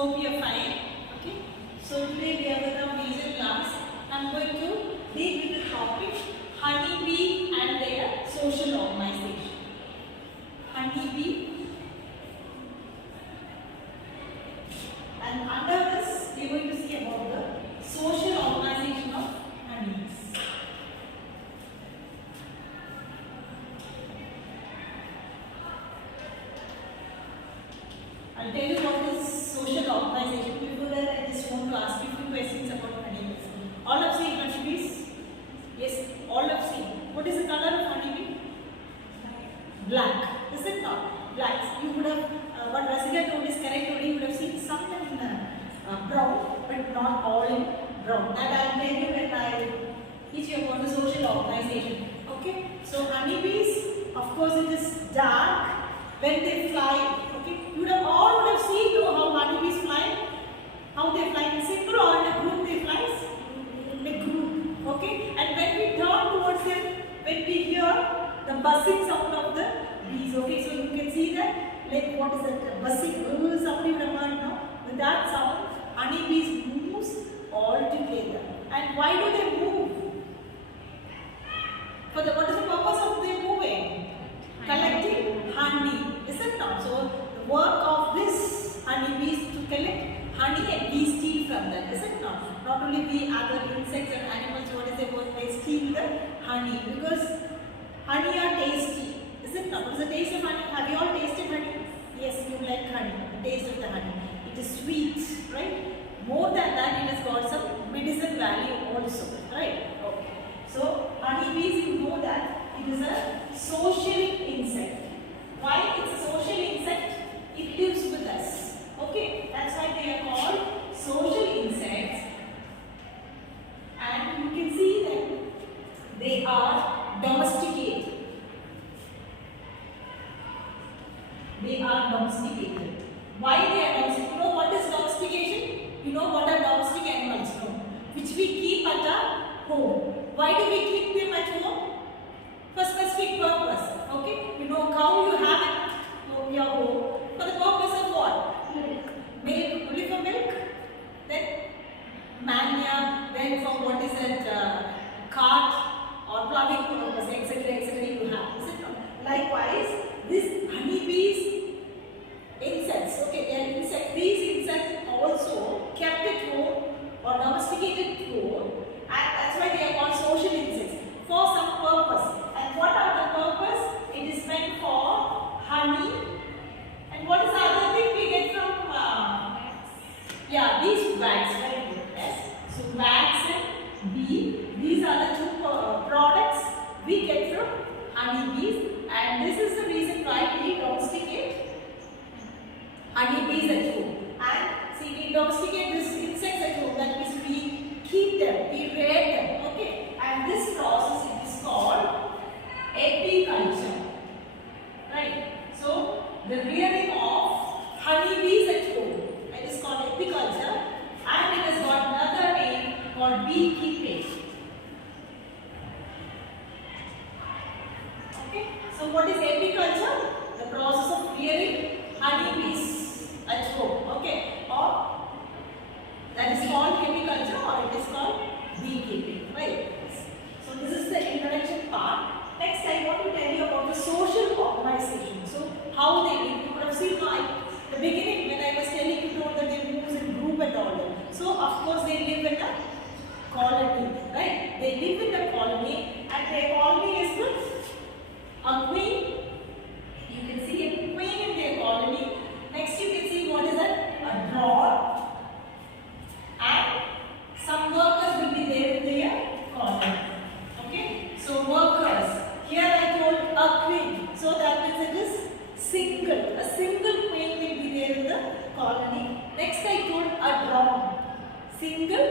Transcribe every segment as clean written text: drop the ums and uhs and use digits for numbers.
Hope you are fine. Okay. So today we are with our major class. I am going to deal with the topic honeybee and their social organization. Honeybee, and under this we are going to see about the social organization of honeybees. I'll tell you what is social organization. Before that, I just want to ask you a few questions about honeybees. All have seen honeybees? Yes, all have seen. What is the color of honeybee? Black. Is it not? Black. You would have, what Rasika told is correct only. You would have seen some in brown, but not all in brown. That I will tell you when I teach you about the social organization. Okay? So honeybees, of course it is dark when they fly. Okay? You would have all would have seen how honeybees fly. How they fly in single or in a group they fly? In a group. Okay? And when we turn towards them, when we hear the buzzing sound of the bees. Okay? So you can see that, like what is that? Buzzing. Somebody would have heard now. With that sound, honeybees moves all together. And why do they move? For the, what is the purpose of them moving? Collecting honey. Is it not? So the work of this honeybees to collect honey and we steal from them. Is it not? Not only we, other insects and animals, what is their work? They steal the honey because honey are tasty. Is it not? What is the taste of honey? Have you all tasted honey? Yes, you like honey. The taste of the honey. It is sweet, right? More than that, it has got some medicine value also, right? Okay. So honeybees, you know that it is a social insect. Why it's a social insect? It lives with us. Okay, that's why they are called social insects. And you can see them. They are domesticated. They are domesticated. Why they are domesticated? You know what is domestication? You know what are domestic animals? No. Which we keep at our home. Why do we keep them at home? For specific purpose. Okay? You know cow you have at your home. For the purpose of what? Milk. Only for milk. Then manure. Then for what is it? Cart or ploughing purpose, etc. You have. Is it not? Likewise, these honeybees, insects. Okay, they are insects. These insects also kept at home or domesticated at home. And that's why they are called social insects. For some purpose. And what are the purpose? It is meant for honey. And what is the other thing we get from? Yeah, these wax. Very good. Yes. So wax and bee. These are the two products we get from honeybees. And this is the reason why we domesticate honeybees at home. And see, we domesticate these insects at home. That means we keep them, we rear them. Okay. And this process is called apiculture. Right. So the rearing of honeybees at home. It is called apiculture. And it has got another name called beekeeping. Okay. So what is apiculture? The process of rearing honeybees at home. Okay. Or that is called apiculture or it is called beekeeping. Right. So this is the introduction part. Next I want to tell you about the social organization. So how they live. You would have seen the beginning when I was telling you that they move in group and all. So of course they live in a colony. Right. They live in a colony and their colony is a queen. You can see a queen in their colony. Next you can see what is that? A drone. And some workers will be there in their colony. Okay? So workers. Here I told a queen. So that means it is single. A single queen will be there in the colony. Next I told a drone. Single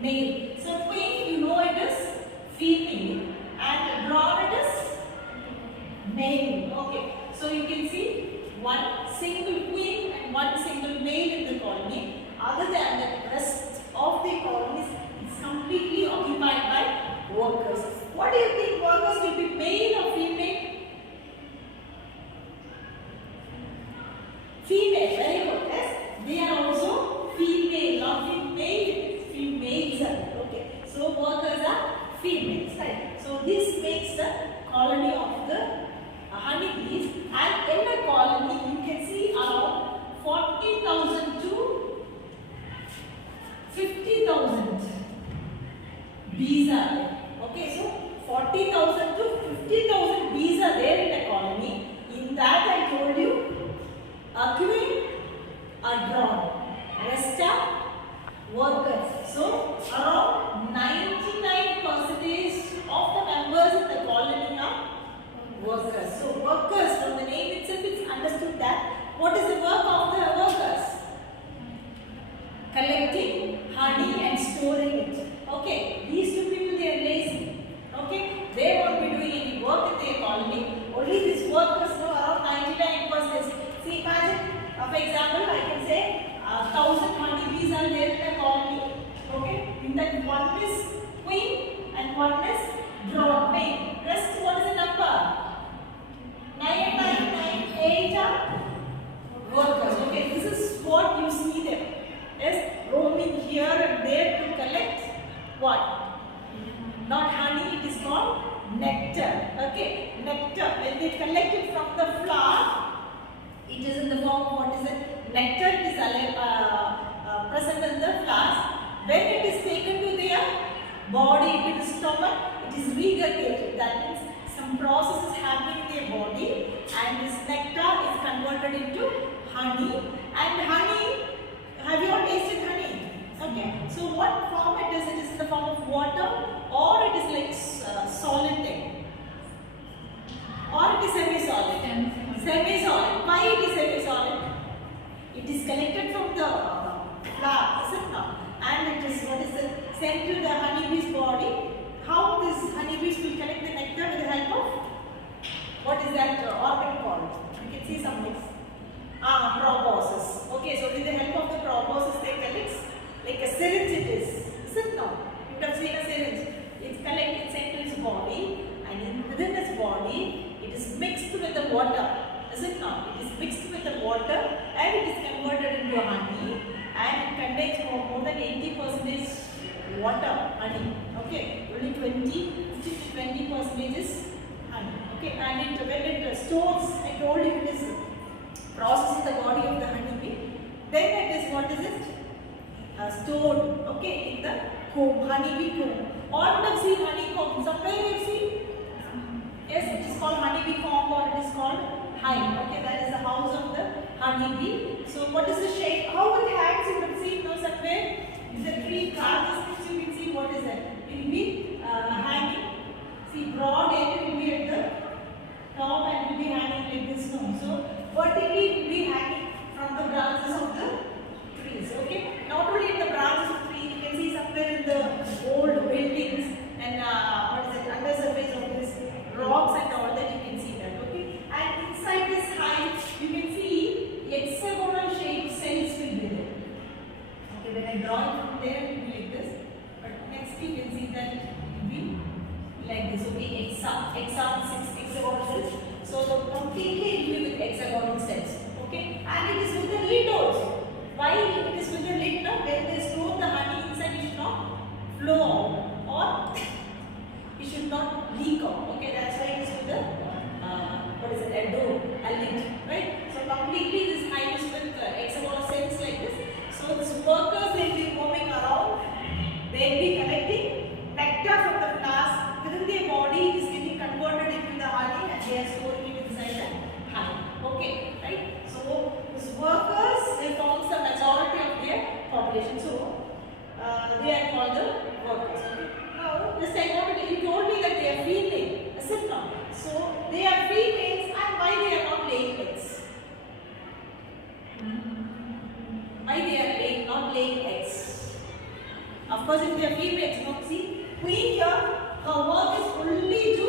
male. So queen, you know it is female. And drone it is male. Okay. So you can see one single queen and one single male in the colony. Other than the rest of the colonies is completely occupied by workers. What do you think workers will be male or female? Female, very good. Yes. They are also bees are there. Okay, so 40,000 to 50,000 bees are there in a colony. In that I told you, a queen, a drone, rest are workers. So around 99% of the members in the colony are workers. So workers, from the name itself, it's understood that what is the work of the workers? Collecting honey and storing it. Okay, these two people, they are lazy. Okay, they won't be doing any work in their colony. Only these workers know around 99%. See, imagine, for example, I can say 1,000 honeybees are there in a colony. Okay, in that one is queen and one is drone. Queen. Rest, what is the number? 9998 are workers. Okay, this is what you see them. Yes, roaming here and there to collect what? Not honey, it is called nectar. Okay, nectar. When they collect it from the flower, it is in the form of what is it? Nectar. It is present in the flowers. When it is taken to their body, to the stomach, it is regurgitated. That means some process is happening in their body, and this nectar is converted into honey. And honey, have you all tasted honey? Okay, so what form it is? It is in the form of water, or it is like solid thing, or it is semi-solid. Semi-solid. Why it is semi-solid? It is collected from the flower, is it not? And it is what is it? Sent to the honeybee's body. How this honeybees will collect the nectar with the help of what is that organ called? You can see some things. Proboscis. Okay, so with the help of the proboscis they collect, like a syringe it is it not? You have seen a syringe. It's collected, sent to its body, and within its body it is mixed with the water. Is it not? It is mixed with the water and it is converted into honey, and it contains more than 80% water, honey. Okay, only 15 to 20% is honey. Okay, and when it stores, I told you it is processed in the body of the honeybee. Then it is what is it? Stored. Okay, in the comb, honeybee comb. All would have seen honeycomb. Somewhere you have seen. Yes, it is called honeybee comb, or it is called hive. Okay, that is the house of the honeybee. So what is the shape? How it hangs? You can see now somewhere. Is a tree branches. You can see what is that? It will be hanging. See, broad end will be at the top and will be hanging like this. No, so vertically it will be hanging from the branches of the trees. Okay, not only in the branches of trees, you can see somewhere in the old buildings and what is it? Under surface of this rocks and all that, you can see that. Okay, and inside this hive, you can see hexagonal shaped cells will be there. Okay, when I draw it from there, it will be like this. But next you can see that it will be like this. Okay, hexagonal cells. So the completely it will be with hexagonal cells. Okay, and it is with the lid also. Why it is with the lid? Now, when they store the honey inside, it should not flow out, or it should not leak out. Okay, that's why it is with the what is it? A door, a lid, right? So completely this hive is with hexagonal cells like this. So these workers, they will be roaming around. They will be collecting nectar from the flowers. Within their body, it is getting converted into the honey, and they are storing it inside the hive. Okay, right? So these workers, they form the majority of their population. So they are called the workers. Okay. Now this time you told me that they are female. Is it not? So they are females, and why they are not laying eggs? Why they are not laying eggs? Of course, if they are females, you know, see, queen here, her work is only to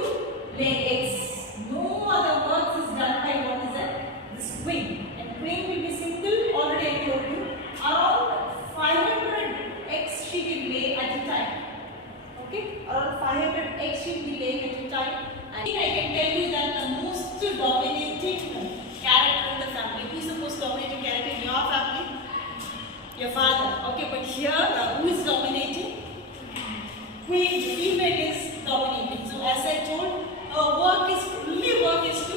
lay eggs. No other work is done by what is that? This queen. And queen will be single, already I told you. Around 500 eggs she can lay at a time. Okay? Around 500 eggs she will be laying at a time. And I can tell you that the most dominating character in the family. Who is the most dominating character in your family? Your father. Okay, but here, who is dominating? Queen, the female is dominating. So as I told, her only work is to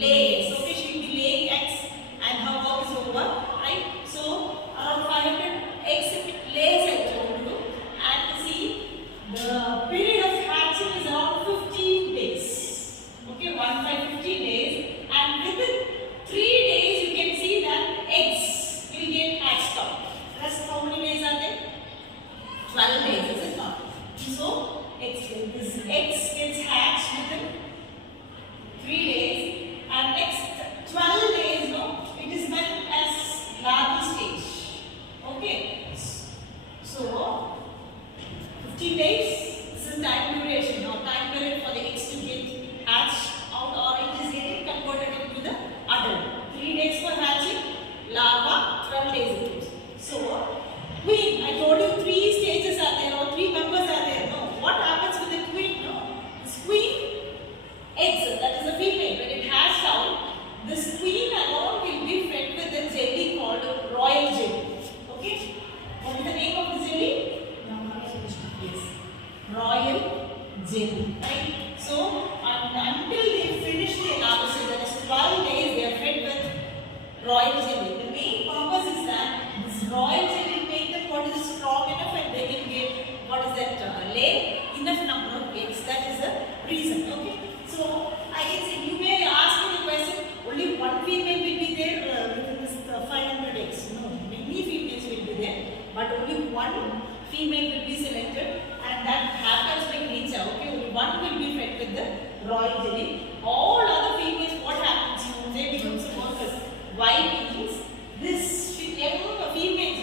lay eggs. Okay, she will be laying eggs and her work is over. Right? So around 500 eggs it lays, I told you. And see, days it goes. So, queen, I told you 3 stages are there or 3 members are there. No, what happens with the queen? No, this queen eggs, that is a female, when it has out, this queen alone will be fed with a jelly called royal jelly. Okay, what is the name of the jelly? Yes, royal jelly, right? So, until they finish the analysis, that is 12 days, they are fed with royal jelly. The main purpose is that this royal jelly make them what is strong enough and they can give what is that lay enough number of eggs. That is the reason. Okay. So, I can say you may ask me the question, only one female will be there within this 500 eggs. No, many females will be there, but only one female will be selected, and that happens like nature. Okay, only one will be fed with the royal jelly. All other females, what happens? You know, they become workers. Why? Means this young females,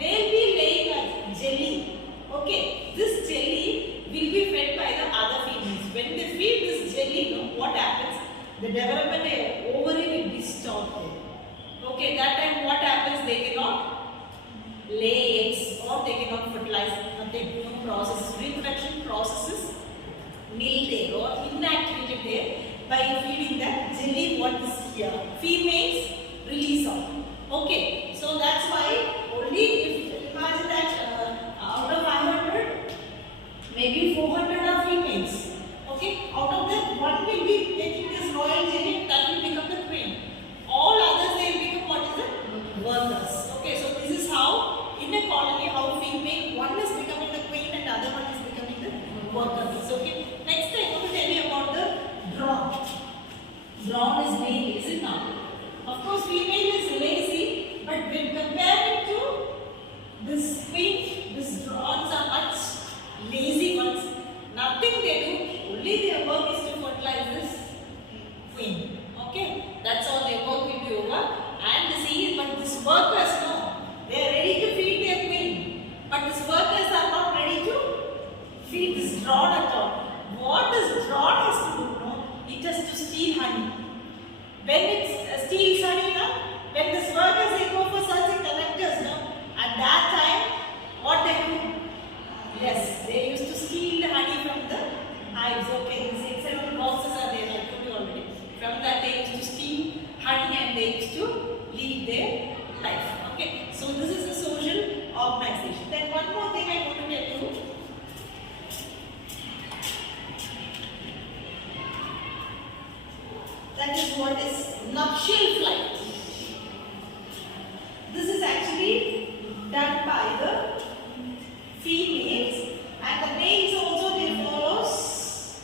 they will be laying a jelly. Okay, this jelly will be fed by the other females. When they feed this jelly, what happens? The development of ovary will be stopped there. Okay, that time what happens? They cannot lay eggs or they cannot fertilize. Nothing. No process. Reproduction processes nil there or inactivated there by feeding that jelly. What is here? Females release out. Okay, so that's why only if imagine that out of 500, maybe 400 are females. Okay, out of that, one will be taking this royal jelly, that will become the queen. All others, they will become what is it? Workers. Okay, so this is how in a colony, how female, one is becoming the queen and the other one is becoming the workers. Okay, next I want to tell you about the drone. Drone is being lazy now. Of course, female is lazy, but when compared to this queen, these drones are much lazy ones. Nothing they do, only their work is to fertilize this queen. Okay, that's all their work will be over. And see, but these workers, no, they are ready to feed their queen, but these workers are not ready to feed this drone at all. What this drone has to do? No, it has to steal honey. When it steals honey, no, when these workers they go for searching collectors, no, at that time, what they do? Yes, they used to steal the honey from the hives. Okay, these excellent boxes are there, I told you already. From that they used to steal honey and they used to lead their life. Okay, so this is the social organization. Then one more thing I want to tell you. That is what is nuptial flight. This is actually done by the females, and the males also they follows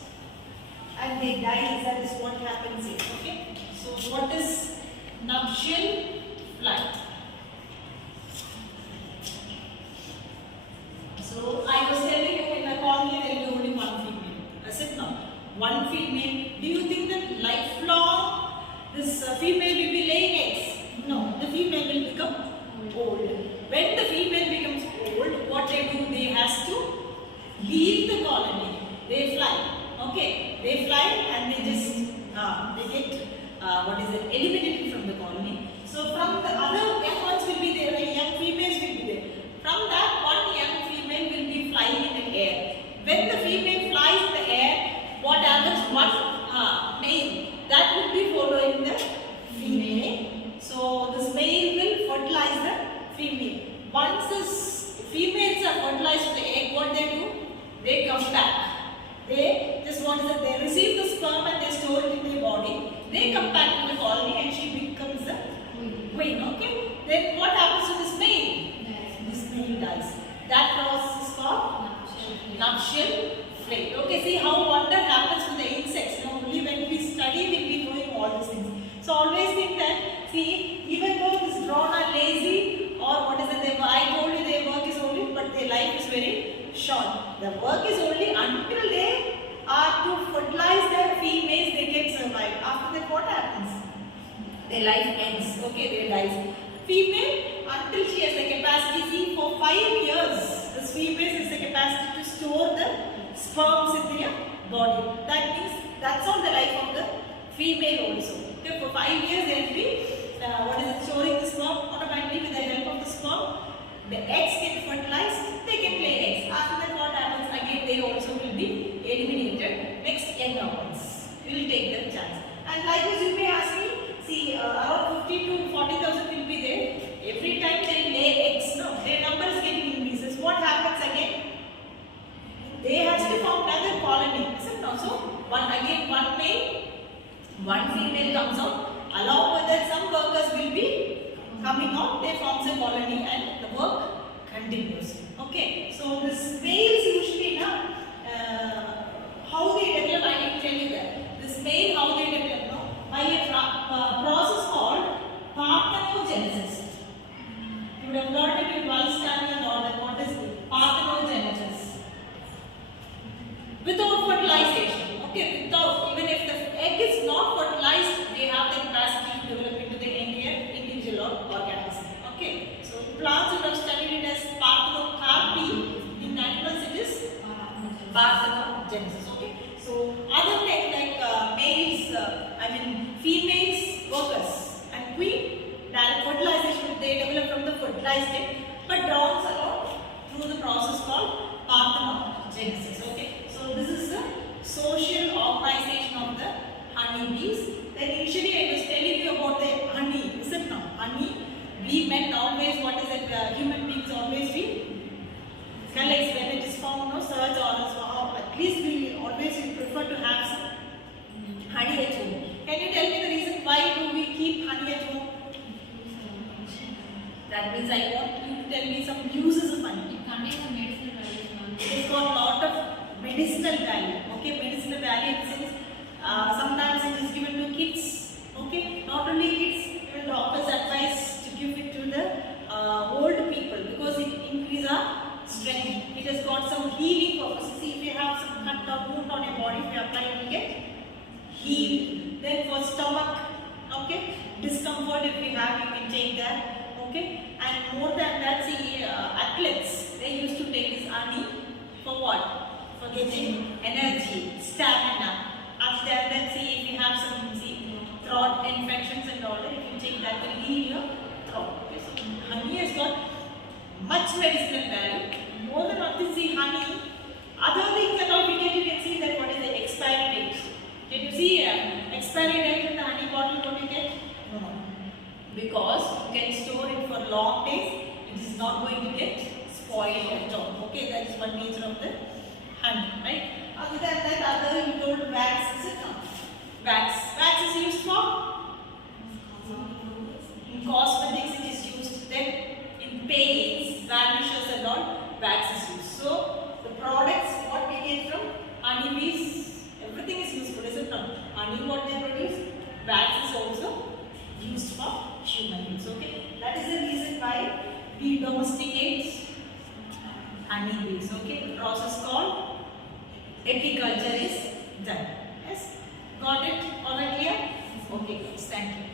and they die. That is what happens here. Okay. So what is nuptial flight? So I was telling you in a colony there will be only one female. I said no, one female. Do you think that lifelong this female will be laying eggs? No, the female will become old. When the female becomes old, what they do? They has to leave the colony. They fly. Okay, they fly and they just they get eliminated from the colony. So from the other young ones will be there, and young females will be there. From that one young female will be flying in the air. When the female flies in the air, what happens? One male that will be following the female. So this male will fertilize the female. Once this females are fertilized with the egg, what they do? They come back. They just they receive the sperm and they store it in their body. They come back to the colony and she becomes the queen. Okay. Then what happens to this male? This male dies. That process is called nuptial flight. Okay. See how wonder happens with the insects. Now only when we study we'll be doing all these things. So always think that, see, even though this drone are lazy or I told you their work is only, but their life is very short. The work is only until they are to fertilize their females, they can survive. After that, what happens? Their life ends. Okay, they dies. Female, until she has the capacity, see, for 5 years, this female has the capacity to store the sperms in their body. That means that's all the life of the female also. Okay, for 5 years, they will be storing the sperm automatically with the help And likewise you may ask me, see around 50 to 40,000 will be there. Every time they lay eggs, no, their number is getting increases. What happens again? They has to form another colony, isn't it? So one male, one female comes out. Along with that, some workers will be coming out. They forms a colony and the work continues. Okay. So this males usually now how they develop. I can tell you that this male how they develop by a process called parthenogenesis. You would have learned it in one standard and all that. What is parthenogenesis? Without fertilization, okay, without, even if the egg is not fertilized, they have the capacity to develop into the entire individual organism. Okay, so plants would have studied it as parthenocarpy. In animals, it is parthenogenesis. Okay, so other things like males, females workers and queen direct fertilization they develop from the fertilized egg, but drones alone through the process called parthenogenesis. Okay. So this is the social organization of the honeybees. Then initially I was telling you about the honey, isn't it? Honey, we men always, what is it? Human beings always we collect when it is found, no search or at least we always prefer to have some honey at home. Can you tell me the reason why do we keep honey at home? That means I want you to tell me some uses of honey. It contains a medicinal value. It's got a lot of medicinal value. Okay, medicinal value in the sense sometimes it is given to kids. Okay, not only kids, even doctors advise to give it to the old people because it increases our strength. It has got some healing purpose. See, if you have some cut or wound on your body, if you apply it, you get healed. Then for stomach, okay, discomfort if you have, you can take that. Okay, and more than that, see, athletes, they used to take this honey for what? For getting energy, stamina. After that, then see, if you have some throat infections and all that, if you take that, will heal your throat. Okay, so honey has got much medicinal value. More than one thing, see, honey, other things and all we get, you can see that what is the expiry date. Can you see expiry date in the honey bottle, what you get? No. Because you can store it for long days, it is not going to get spoiled at all. Okay, that is one nature of the honey, right? Other than that, other you told wax, is it not? Wax. Wax is used for? In cosmetics it is used. Then in paints, varnishes and all, wax is used. So the products what we get from honeybees, everything is useful, is it not? Honey what they produce, wax is also used for human beings. Okay, that is the reason why we domesticate honeybees. Okay, the process called apiculture is done. Yes, got it? All right, clear? Okay, thank you.